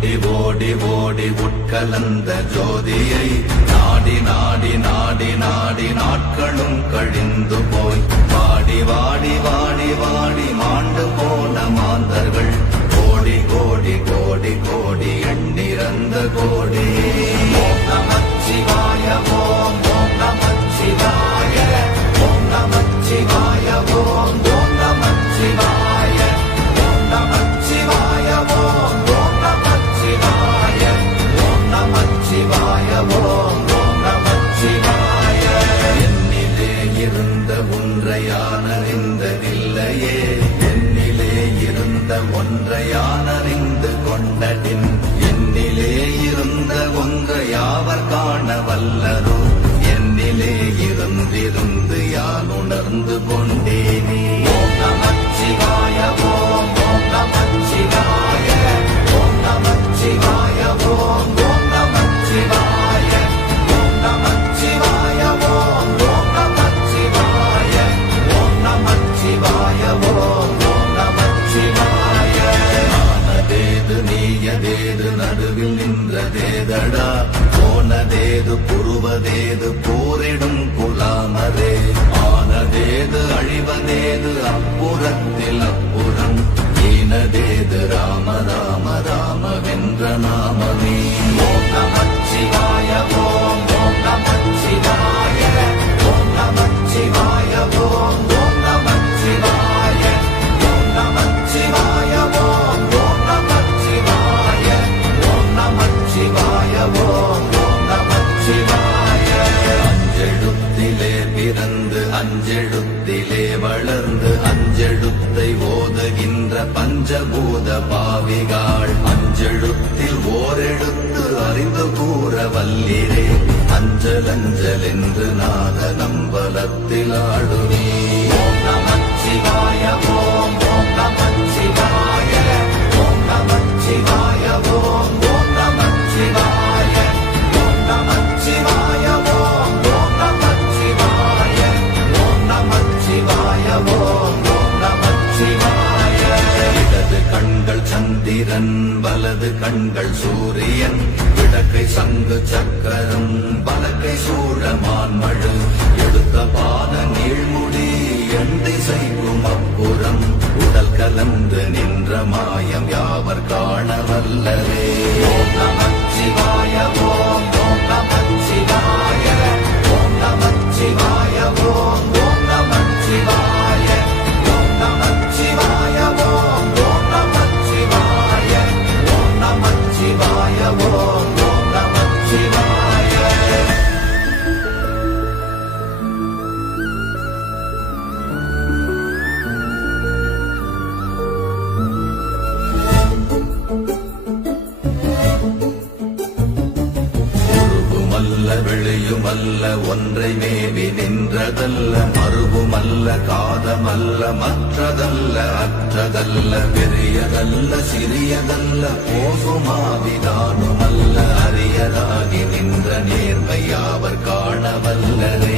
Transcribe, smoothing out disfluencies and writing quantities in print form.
ஓடி ஓடி ஓடி உட்கலந்த ஜோதியை நாடி நாடி நாடி நாடி நாட்களும் கழிந்து போய் வாடி வாடி வாடி வாடி மாண்டு போன மாந்தர்கள் கோடி கோடி கோடி கோடி எண்ணிறந்த கோடி. ஓம் நமச்சிவாய ஓம் ஓம் நமச்சிவாய ஓம் நமச்சிவாய ஓம் ஓம் நமச்சிவாய ஓம் நமச்சிவாய ஓம் ஓம் நமச்சிவாய ஓம் நமச்சிவாய ஓம் ஓம் நமச்சிவாய. என்னிலே இருந்த ஒன்றையானறிந்ததில்லையே என்னிலே இருந்த ஒன்றையானறிந்து கொண்டடின் என்னிலே இருந்த ஒன்றையாவர் காண வல்லரோ என்னிலே இருந்திருந்து யான் உணர்ந்து கொண்டேனே. ஓம் நமச்சிவாய ஓம் ஓம் நமச்சிவாய ஓம் நமச்சிவாய ஓம் ஓம் நமச்சிவாய ஓம் நமச்சிவாய ஓம் ஓம் நமச்சிவாய ஓம் நமச்சிவாய ஓம் ஓம் நமச்சிவாய. ஆனதேது நீயதேது நடுவில் நின்றதேதடா போனதேது புருவதேது போரிடும் குலாமரே ஆனதேது அழிவதேது அப்புறத்தில் அப்புறம் ஈனதேது ராம ராம ராம வென்ற நாமமே. ஓம் நமச்சிவாய ஓம் ஓம் நமச்சிவாய ஓம் நமச்சிவாய ஓம் ஓம் நமச்சிவாய ஓம் நமச்சிவாய ஓம் ஓம் நமச்சிவாய ஓம் நமச்சிவாய ஓம் ஓம் நமச்சிவாய. அஞ்செழுத்திலே பிறந்து அஞ்செழுத்திலே வளர்ந்து அஞ்செழுத்தை ஓதுகின்ற பஞ்சபூத பாவிகாள் அஞ்செழுத்தில் ஓரெழுத்து அறிந்து கூற வல்லிரே அஞ்சல் அஞ்சல் என்று நாத நம்பலத்தில் ஆடுவே. ஓம் நமச்சிவாய ஓம் ஓம் நமச்சிவாய ஓம் நமச்சிவாய ஓம் ஓம் நமச்சிவாய ஓம் நமச்சிவாய ஓம் ஓம் நமச்சிவாய ஓம் நமச்சிவாய ஓம் ஓம் நமச்சிவாய. இடது கண்கள் சந்திரன் வலது கண்கள் சூரியன் இடக்கை சங்கு சக்கரம் பலக்கை சூழமான்மழு எடுத்த பாத நீழ்முடி எண் திசைக்கும் அப்புறம் உடல் கலந்து நின்ற மாயம் யாவர் காண வல்லரே. ஓம் நமச்சிவாய ஓம் ஓம் நமச்சிவாய ஓம் நமச்சிவாய ஓம் ஓம் நமச்சிவாய ஓம் நமச்சிவாய ஓம் ஓம் நமச்சிவாய ஓம் நமச்சிவாய ஓம் ஓம் நமச்சிவாய. மல்ல வெளியுமல்ல ஒன்றை மேவி நின்றதல்ல மறுவுமல்ல காதமல்ல மற்றதல்ல அற்றதல்ல பெரியதல்ல சிறியதல்ல போகுமாவிதானுமல்ல அரியதாகி நின்ற நேர்மையாவர் காணவல்லரே.